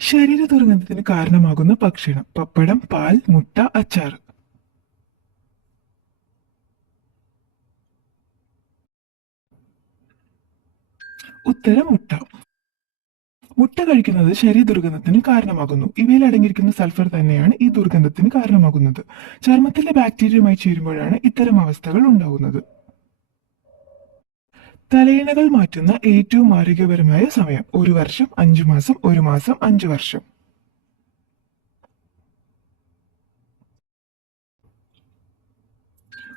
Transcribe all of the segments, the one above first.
ശരീര ദുർഗന്ധത്തിന് കാരണമാകുന്ന ഭക്ഷണം: പപ്പടം, പാൽ, മുട്ട, അച്ചാർ. ഉത്തരം മുട്ട. മുട്ട കഴിക്കുന്നത് ശരീര ദുർഗന്ധത്തിന് കാരണമാകുന്നു. ഇവയിൽ അടങ്ങിയിരിക്കുന്ന സൾഫർ തന്നെയാണ് ഈ ദുർഗന്ധത്തിന് കാരണമാകുന്നത്. ചർമ്മത്തിലെ ബാക്ടീരിയയുമായി ചേരുമ്പോഴാണ് ഇത്തരം അവസ്ഥകൾ ഉണ്ടാകുന്നത്. തലയിണകൾ മാറ്റുന്ന ഏറ്റവും ആരോഗ്യപരമായ സമയം: 1 വർഷം, 5 മാസം, 1 മാസം, 5 വർഷം.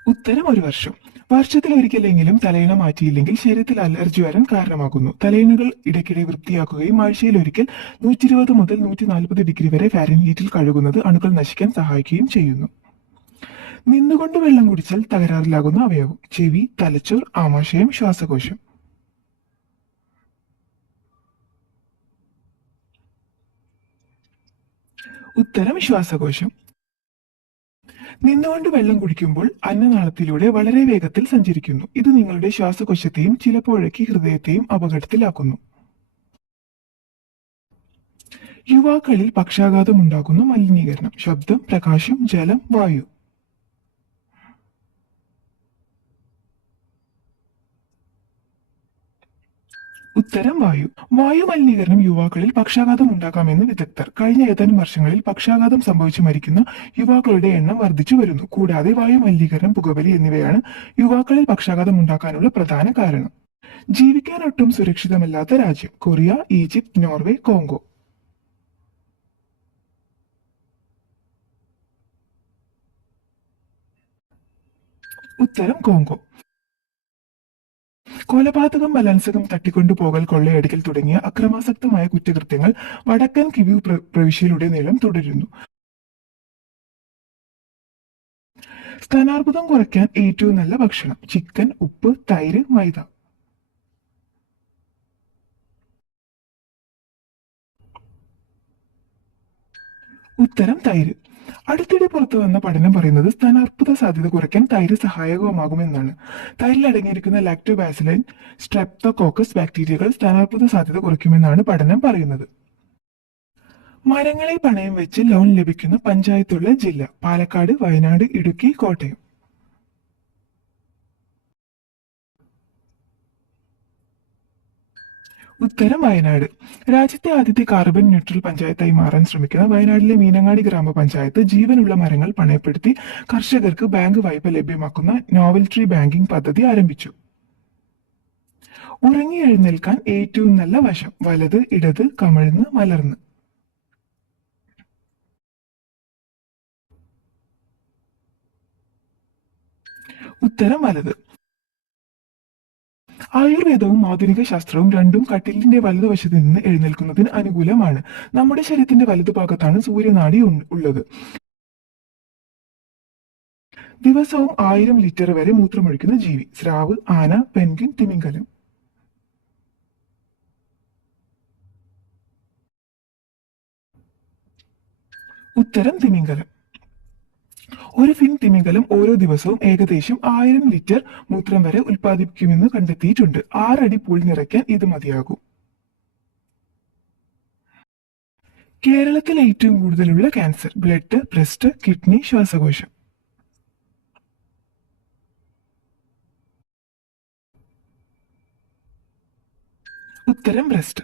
ഉത്തരം 1 വർഷം. വർഷത്തിൽ ഒരിക്കലെങ്കിലും തലയിണ മാറ്റിയില്ലെങ്കിൽ ശരീരത്തിൽ അലർജി വരാൻ കാരണമാകുന്നു. തലയിണകൾ ഇടയ്ക്കിടെ വൃത്തിയാക്കുകയും ആഴ്ചയിൽ ഒരിക്കൽ 120 മുതൽ 140 ഡിഗ്രി വരെ ഫാരൻഹീറ്റിൽ കഴുകുന്നത് അണുക്കൾ നശിക്കാൻ സഹായിക്കുകയും ചെയ്യുന്നു. നിന്നുകൊണ്ട് വെള്ളം കുടിച്ചാൽ തകരാറിലാകുന്ന അവയവം: ചെവി, തലച്ചോർ, ആമാശയം, ശ്വാസകോശം. ഉത്തരം ശ്വാസകോശം. നിന്നുകൊണ്ട് വെള്ളം കുടിക്കുമ്പോൾ അന്നനാളത്തിലൂടെ വളരെ വേഗത്തിൽ സഞ്ചരിക്കുന്നു. ഇത് നിങ്ങളുടെ ശ്വാസകോശത്തെയും ചിലപ്പോഴൊക്കെ ഹൃദയത്തെയും അപകടത്തിലാക്കുന്നു. യുവാക്കളിൽ പക്ഷാഘാതം ഉണ്ടാക്കുന്ന മലിനീകരണം: ശബ്ദം, പ്രകാശം, ജലം, വായു. ഉത്തരം വായു. വായു മലിനീകരണം യുവാക്കളിൽ പക്ഷാഘാതം ഉണ്ടാക്കാമെന്ന് വിദഗ്ധർ. കഴിഞ്ഞ ഏതാനും വർഷങ്ങളിൽ പക്ഷാഘാതം സംഭവിച്ചു മരിക്കുന്ന യുവാക്കളുടെ എണ്ണം വർദ്ധിച്ചു വരുന്നു. കൂടാതെ വായു മലിനീകരണം, പുകവലി എന്നിവയാണ് യുവാക്കളിൽ പക്ഷാഘാതം ഉണ്ടാക്കാനുള്ള പ്രധാന കാരണം. ജീവിക്കാൻ ഒട്ടും സുരക്ഷിതമല്ലാത്ത രാജ്യം: കൊറിയ, ഈജിപ്ത്, നോർവേ, കോങ്കോ. ഉത്തരം കോങ്കോ. കൊലപാതകം, ബലാത്സംഗം, തട്ടിക്കൊണ്ടുപോകൽ, കൊള്ളയടിക്കൽ തുടങ്ങിയ അക്രമാസക്തമായ കുറ്റകൃത്യങ്ങൾ വടക്കൻ കിവു പ്രവിശ്യയിലുടനീളം തുടരുന്നു. സ്ഥാനാർബുദം കുറയ്ക്കാൻ ഏറ്റവും നല്ല ഭക്ഷണം: ചിക്കൻ, ഉപ്പ്, തൈര്, മൈദ. ഉത്തരം തൈര്. അടുത്തിടെ പുറത്തു വന്ന പഠനം പറയുന്നത് സ്ഥാനാർബുദ സാധ്യത കുറയ്ക്കാൻ തൈര് സഹായകമാകുമെന്നാണ്. തൈരിൽ അടങ്ങിയിരിക്കുന്ന ലാക്ടോബാസിലൻ സ്ട്രെപ്റ്റോകോക്കസ് ബാക്ടീരിയകൾ സ്ഥാനാർബുദ സാധ്യത കുറയ്ക്കുമെന്നാണ് പഠനം പറയുന്നത്. മരങ്ങളെ പണയം വെച്ച് ലോൺ ലഭിക്കുന്ന പഞ്ചായത്തുള്ള ജില്ല: പാലക്കാട്, വയനാട്, ഇടുക്കി, കോട്ടയം. ഉത്തരം വയനാട്. രാജ്യത്തെ ആദ്യത്തെ കാർബൺ ന്യൂട്രൽ പഞ്ചായത്തായി മാറാൻ ശ്രമിക്കുന്ന വയനാട്ടിലെ മീനങ്ങാടി ഗ്രാമപഞ്ചായത്ത് ജീവനുള്ള മരങ്ങൾ പണയപ്പെടുത്തി കർഷകർക്ക് ബാങ്ക് വായ്പ ലഭ്യമാക്കുന്ന നോവൽ ട്രീ ബാങ്കിംഗ് പദ്ധതി ആരംഭിച്ചു. ഉറങ്ങി എഴുന്നേൽക്കാൻ ഏറ്റവും നല്ല വശം: വലത്, ഇടത്, കമഴ്ന്ന്, മലർന്ന്. ഉത്തരം വലത്. ആയുർവേദവും ആധുനിക ശാസ്ത്രവും രണ്ടും കട്ടിലിന്റെ വലതുവശത്ത് നിന്ന് എഴുന്നേൽക്കുന്നതിന് അനുകൂലമാണ്. നമ്മുടെ ശരീരത്തിന്റെ വലതുഭാഗത്താണ് സൂര്യനാഡി ഉള്ളത്. ദിവസവും 1000 ലിറ്റർ വരെ മൂത്രമൊഴിക്കുന്ന ജീവി: സ്രാവ്, ആന, പെൻഗ്വിൻ, തിമിംഗലം. ഉത്തരം തിമിംഗലം. ഒരു ഫിൻ തിമിംഗലം ഓരോ ദിവസവും ഏകദേശം 1000 ലിറ്റർ മൂത്രം വരെ ഉൽപ്പാദിപ്പിക്കുമെന്ന് കണ്ടെത്തിയിട്ടുണ്ട്. 6 അടി പൂൾ നിറയ്ക്കാൻ ഇത് മതിയാകും. കേരളത്തിൽ ഏറ്റവും കൂടുതലുള്ള ക്യാൻസർ: ബ്ലഡ്, ബ്രസ്റ്റ്, കിഡ്നി, ശ്വാസകോശം. ഉത്തരം ബ്രസ്റ്റ്.